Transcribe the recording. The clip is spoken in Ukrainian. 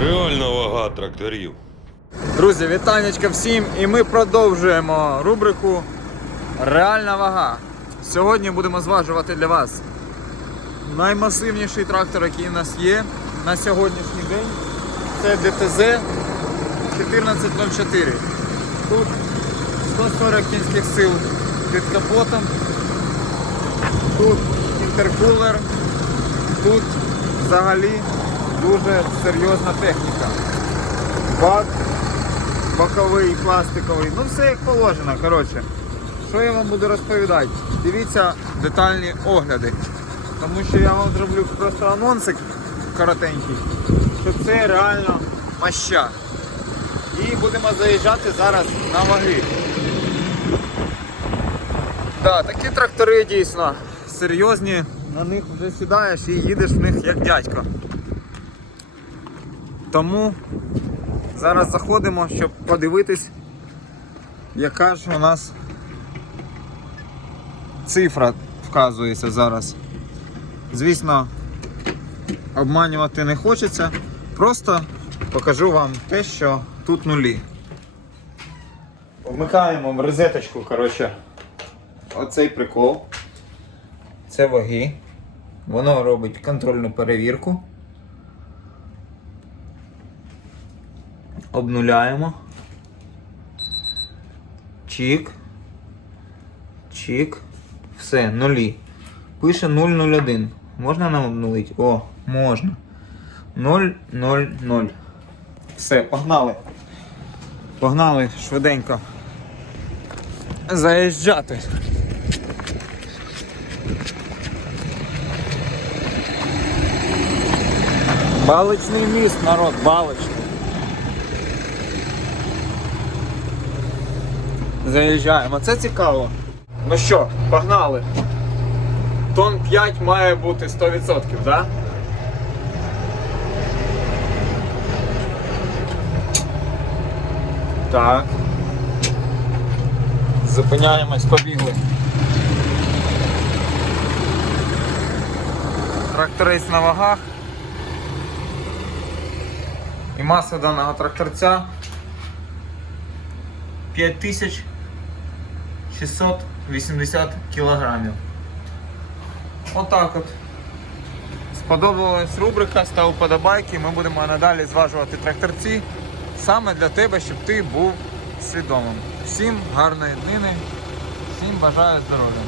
Реальна вага тракторів. Друзі, вітанечка всім! І ми продовжуємо рубрику Реальна вага. Сьогодні будемо зважувати для вас наймасивніший трактор, який у нас є на сьогоднішній день. Це ДТЗ 1404. Тут 140 кінських сил під капотом. Тут інтеркулер. Тут взагалі дуже серйозна техніка. Бак боковий, пластиковий, ну все як положено. Коротше, що я вам буду розповідати? Дивіться детальні огляди. Тому що я вам зроблю просто анонсик коротенький, що це реально маща. І будемо заїжджати зараз на ваги. Да, такі трактори дійсно серйозні, на них вже сідаєш і їдеш в них як дядько. Тому Зараз заходимо, щоб подивитись, яка ж у нас цифра вказується зараз. Звісно, обманювати не хочеться. Просто покажу вам те, що тут нулі. Вмикаємо в розеточку, коротше, оцей прикол. Це ваги. Воно робить контрольну перевірку. Обнуляємо. Чик. Чик. Все, нулі. Пише 001. Можна нам обнулити? О, можна. 000. Все, погнали. Погнали швиденько. Заїжджати. Баличний міст, народ, баличний. Заїжджаємо. Це цікаво. Ну що, погнали. Тон 5 має бути 100%, так? Да? Так. Зупиняємось, побігли. Тракторець на вагах. І маса даного тракторця 680 кілограмів. Отак от. Сподобалась рубрика, став подобайки. Ми будемо надалі зважувати тракторці саме для тебе, щоб ти був свідомим. Всім гарної днини, всім бажаю здоров'я.